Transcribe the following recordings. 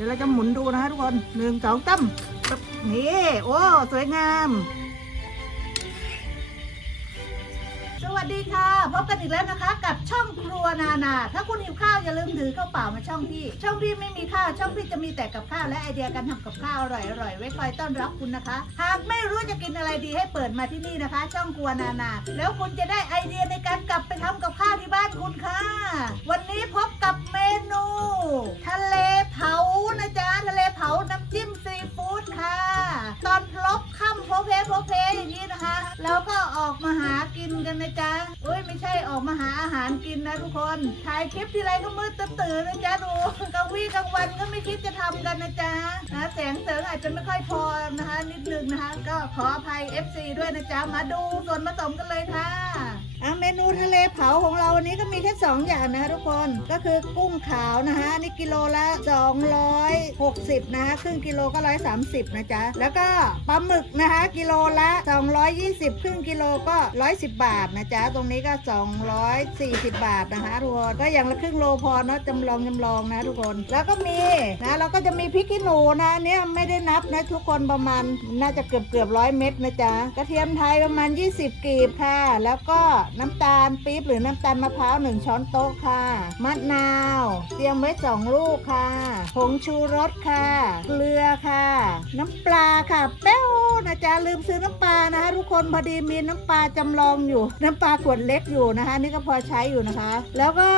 ดี๋ยวเราจะหมุนดูนะฮะทุกคนหนึ่งสองตั้มนี่โอ้สวยงาม สวัสดีค่ะ พบกันอีกแล้วนะคะ กับช่องครัวนานา ถ้าคุณหิวข้าวอย่าลืมถือข้าวเปล่ามาช่องพี่ ช่องพี่ไม่มีข้าวช่องพี่จะมีแต่กับข้าวและไอเดียการทำกับข้าวอร่อยๆไว้คอยต้อนรับคุณนะคะ หากไม่รู้จะกินอะไรดีให้เปิดมาที่นี่นะคะ ช่องครัวนานา แล้วคุณจะได้ไอเดียในการกลับไปทำกับข้าวที่บ้านคุณค่ะ วันนี้พบกับเม จ๊ะเอ้ยไม่ใช่ออกมาหาอาหารกินนะทุกคนถ่ายคลิปทีไรก็มืดตื่นๆนะจ๊ะดูกลางวี่กลางวันก็ไม่คิดจะทำกันนะจ๊ะนะแสงเสริงอาจจะไม่ค่อยพอนะคะนิดนึงนะคะ ก็ขออภัย FC ด้วยนะจ๊ะมาดูส่วนผสมกันเลยค่ะ อะเมนูทะเลเผาของเราวันนี้ก็มีแค่ 2 อย่างนะคะทุกคนก็คือกุ้งขาวนะคะนี่กิโลละ 260 นะคะครึ่งกิโลก็ 130 นะจ๊ะ แล้วก็ปลาหมึกนะคะกิโลละ 220 ครึ่งกิโลก็ 110 บาทนะจ๊ะ ตรงนี้ก็ 240 บาทนะคะทุกคนก็อย่างละครึ่งโลพอเนาะจำลองจำลองนะทุกคน แล้วก็มีนะเราก็จะมีพริกขี้หนูนะเนี่ยไม่ได้นับนะทุกคนประมาณน่าจะเกือบเกือบร้อยเม็ดนะจ๊ะกระเทียมไทยประมาณ 20 กีบค่ะแล้วก็น้ำตาลปี๊บหรือน้ำตาลมะพร้าวหนึ่งช้อนโต๊ะค่ะ มะนาว เตรียมไว้สองลูกค่ะ ผงชูรสค่ะ เกลือค่ะ น้ำปลาค่ะแป้วนะจ๊ะลืมซื้อน้ำปลานะคะทุกคนพอดีมีน้ำปลาจำลองอยู่ น้ำปลาขวดเล็กอยู่นะคะ นี่ก็พอใช้อยู่นะคะ แล้วก็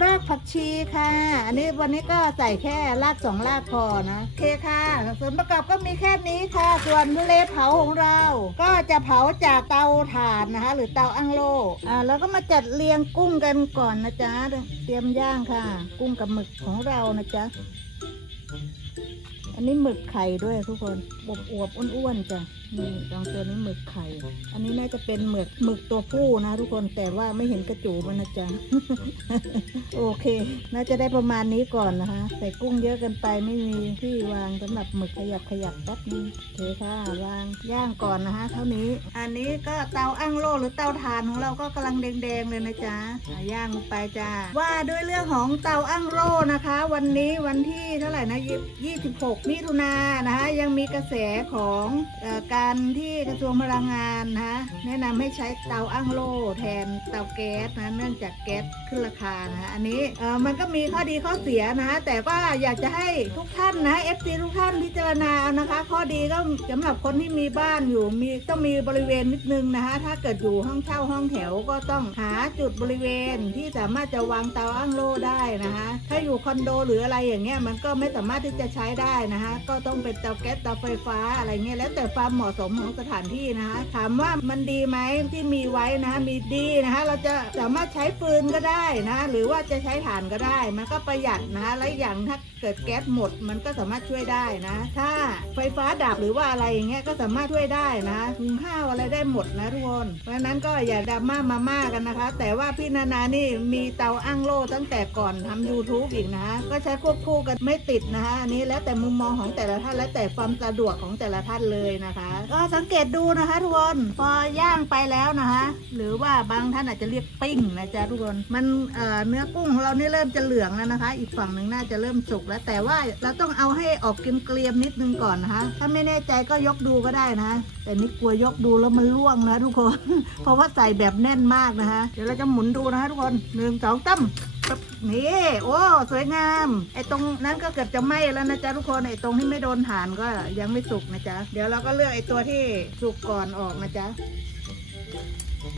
รากผักชีค่ะ อันนี้วันนี้ก็ใส่แค่รากสองรากพอนะโอเคค่ะส่วนประกอบก็มีแค่นี้ค่ะ ส่วนทะเลเผาของเรา ก็ จะเผาจากเตาถ่านนะคะ หรือเตาอั้งโลอ่าแล้วก็มาจัดเรียงกุ้งกันก่อนนะจ๊ะ เตรียมย่างค่ะ กุ้งกับหมึกของเรานะจ๊ะ อันนี้หมึกไข่ด้วยทุกคนอวบอวบอ้วนๆจ้ะนี่ลองตัวนี้หมึกไข่ อันนี้น่าจะเป็นหมึกหมึกตัวผู้นะ ทุกคนแต่ว่าไม่เห็นกระจูมันนะจ๊ะโอเค น่าจะได้ประมาณนี้ก่อนนะคะ ใส่กุ้งเยอะเกินไปไม่มีที่วางสำหรับหมึกขยับขยับแป๊บนึงโอเคค่ะวางย่างก่อนนะคะ เท่านี้ อันนี้ก็เตาอั้งโลหรือเตาถ่านของเราก็กำลังแดงๆเลยนะจ๊ะย่างลงไปจ้าว่าด้วยเรื่องของเตาอั้งโลนะคะ วันนี้วันที่เท่าไหร่นะยี่สิบหกมิถุนานะคะยังมีกระแสของอการที่กระทรวงพลังงานนะคะแนะนำให้ใช้เตาอั้งโลแทนเตาแก๊สนะเนื่องจากแก๊สขึ้นราคานะคะอันนี้มันก็มีข้อดีข้อเสียนะคะแต่ว่าอยากจะให้ทุกท่านนะ FC ทุกท่านพิจารณาเอานะคะ ข้อดีก็สำหรับคนที่มีบ้านอยู่มีต้องมีบริเวณนิดนึงนะคะถ้าเกิดอยู่ห้องเช่าห้องแถวก็ต้องหาจุดบริเวณที่สามารถจะวางเตาอั้งโลได้นะคะถ้าอยู่คอนโดหรืออะไรอย่างเงี้ยมันก็ไม่สามารถที่จะใช้ได้นะคะก็ต้องเป็นเตาแก๊สเตาไฟฟ้าอะไรเงี้ยแล้วแต่ความเหมาะสมของสถานที่นะคะถามว่ามันดีไหมที่มีไว้นะคะมีดีนะคะเราจะสามารถใช้ฟืนก็ได้นะหรือว่าจะใช้ถ่านก็ได้ มันก็ประหยัดนะคะและอย่างถ้าเกิดแก๊สหมดมันก็สามารถช่วยได้นะ ถ้าไฟฟ้าดับหรือว่าอะไรอย่างเงี้ยก็สามารถช่วยได้นะหุงข้าวอะไรได้หมดนะทุกคนเพราะนั้นก็อย่าดราม่ามาม่ากันนะคะ แต่ว่าพี่นานานี่มีเตาอั้งโล่ตั้งแต่ก่อนทำ YouTube อีกนะะก็ใช้ควบคู่กันไม่ติดนะคะอันนี้แล้วแต่มุมมองของแต่ละท่านและแต่ความสะดวกของแต่ละท่านเลยนะคะ ก็สังเกตดูนะคะทุกคนพอย่างไปแล้วนะคะหรือว่าบางท่านอาจจะเรียกปิ้งนะจ๊ะทุกคนมันเเนื้อกุ้งของเรานี่เริ่มจะเหลืองแล้วนะคะ อีกฝั่งหนึ่งน่าจะเริ่มสุกแล้วแต่ว่าเราต้องเอาให้ออกเกรียมๆนิดนึงก่อนนะคะ ถ้าไม่แน่ใจก็ยกดูก็ได้นะ แต่นี่กลัวยกดูแล้วมันร่วงนะทุกคน เพราะว่าใส่แบบแน่นมากนะคะ เดี๋ยวเราจะหมุนดูนะคะทุกคนหนึ่งสองตั้ม ครับนี่โอ้สวยงาม ไอ้ตรงนั้นก็เกือบจะไหม้แล้วนะจ๊ะทุกคนไอ้ตรงที่ไม่โดนฐานก็ยังไม่สุกนะจ๊ะเดี๋ยวเราก็เลือกไอ้ตัวที่สุกก่อนออกนะจ๊ะ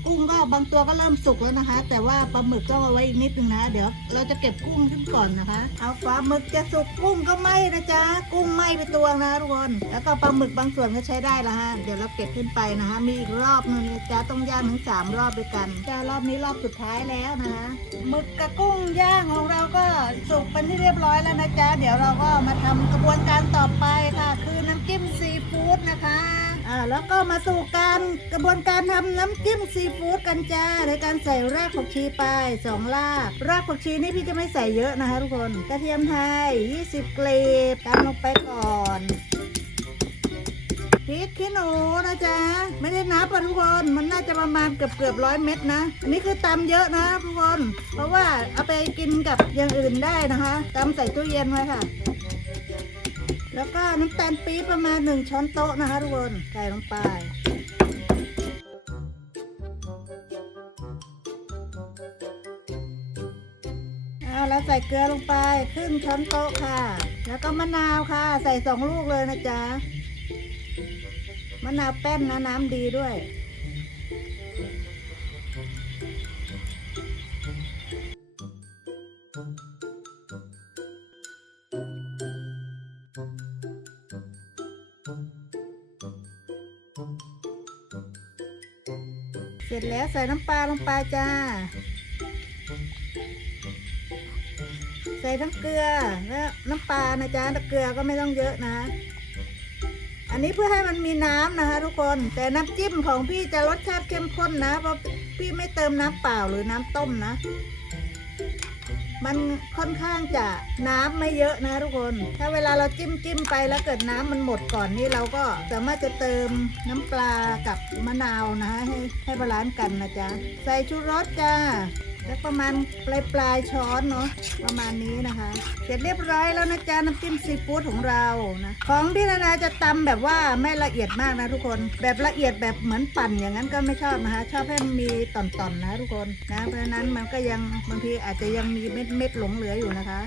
กุ้งก็บางตัวก็เริ่มสุกแล้วนะคะ แต่ว่าปลาหมึกต้องเอาไว้อีกนิดนึงนะเดี๋ยวเราจะเก็บกุ้งขึ้นก่อนนะคะ เอาปลาหมึกจะสุกกุ้งก็ไหมนะจ๊ะกุ้งไหมไปตัวนะทุกคนแล้วก็ปลาหมึกบางส่วนก็ใช้ได้แล้วฮะเดี๋ยวเราเก็บขึ้นไปนะคะ มีอีกรอบนึงนะจ๊ะต้องย่างถึงสามรอบด้วยกันจ้ารอบนี้รอบสุดท้ายแล้วนะคะหมึกกับกุ้งย่างของเราก็สุกเป็นที่เรียบร้อยแล้วนะจ๊ะเดี๋ยวเราก็มาทำกระบวนการต่อไปค่ะ คือน้ำจิ้มซีฟู้ดนะคะ อ่าแล้วก็มาสู่การกระบวนการทำน้ำจิ้มซีฟู้ดกันจ้าโดยการใส่รากผักชีไปสองรากรากผักชีนี่พี่จะไม่ใส่เยอะนะคะทุกคนกระเทียมไทย 20 กลีบตามลงไปก่อนพริกขี้หนูนะจ๊ะไม่ได้นับอะทุกคนมันน่าจะประมาณเกือบเกือบร้อยเม็ดนะ อันนี้คือตำเยอะนะทุกคน เพราะว่าเอาไปกินกับอย่างอื่นได้นะคะตำใส่ตู้เย็นไว้ค่ะ แล้วก็น้ำตาลปี๊บประมาณหนึ่งช้อนโต๊ะนะคะทุกคนใส่ลงไป เอาแล้วใส่เกลือลงไปครึ่งช้อนโต๊ะค่ะ แล้วก็มะนาวค่ะ ใส่สองลูกเลยนะจ๊ะ มะนาวแป้นนะน้ำดีด้วย เสร็จแล้วใส่น้ำปลาลงไปจ้า ใส่ทั้งเกลือและน้ำปลานะจ๊ะแต่เกลือก็ไม่ต้องเยอะนะ อันนี้เพื่อให้มันมีน้ำนะคะ ทุกคน แต่น้ำจิ้มของพี่จะรสชาติเข้มข้นนะ เพราะพี่ไม่เติมน้ำเปล่าหรือน้ำต้มนะ มันค่อนข้างจะน้ำไม่เยอะนะทุกคน ถ้าเวลาเราจิ้มจิ้มไปแล้วเกิดน้ำมันหมดก่อนนี่เราก็สามารถจะเติมน้ำปลากับมะนาวนะให้ให้บาลานซ์กันนะจ๊ะ ใส่ชูรสจ้า แล้วประมาณปลายปลายช้อนเนาะประมาณนี้นะคะ เสร็จเรียบร้อยแล้วนะจ๊ะน้ำจิ้มซีฟู้ดของเรานะของพี่นานาจะตำแบบว่าไม่ละเอียดมากนะทุกคน แบบละเอียดแบบเหมือนปั่นอย่างนั้นก็ไม่ชอบนะคะ ชอบให้มันมีต่อนๆนะทุกคนนะเพราะฉะนั้นมันก็ยังบางทีอาจจะยังมีเม็ดเม็ดๆหลงเหลืออยู่นะคะ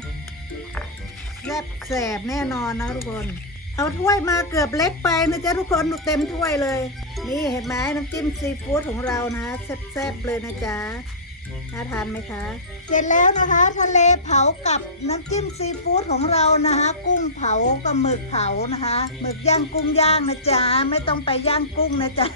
แซบแสบแน่นอนนะทุกคน เอาถ้วยมาเกือบเล็กไปนะจ๊ะทุกคนดูเต็มถ้วยเลย นี่เห็นไหมน้ำจิ้มซีฟู้ดของเรานะแซ่บๆเลยนะจ๊ะ น่าทานไหมคะ เสร็จแล้วนะคะ ทะเลเผากับน้ำจิ้มซีฟู้ดของเรานะคะ กุ้งเผากับหมึกเผานะคะหมึกย่างกุ้งย่างนะจ๊ะไม่ต้องไปย่างกุ้งนะจ๊ะ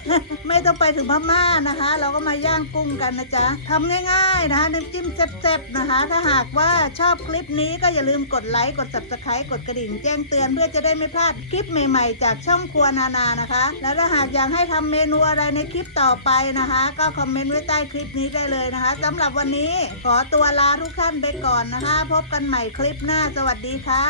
ไม่ต้องไปถึงพม่านะคะ เราก็มาย่างกุ้งกันนะจ๊ะทำง่าย ๆนะคะน้ำจิ้มแซ่บๆนะคะ ถ้าหากว่าชอบคลิปนี้ก็อย่าลืมกดไลค์กด subscribe กดกระดิ่งแจ้งเตือนเพื่อจะได้ไม่พลาดคลิปใหม่ๆ จากช่องครัวนานานะคะ แล้วถ้าหากอยากให้ทำเมนูอะไรในคลิปต่อไปนะคะ ก็คอมเมนต์ไว้ใต้คลิปนี้ได้เลยนะคะสำหรับวันนี้ ขอตัวลาทุกท่านไปก่อนนะคะ พบกันใหม่คลิปหน้าสวัสดีค่ะ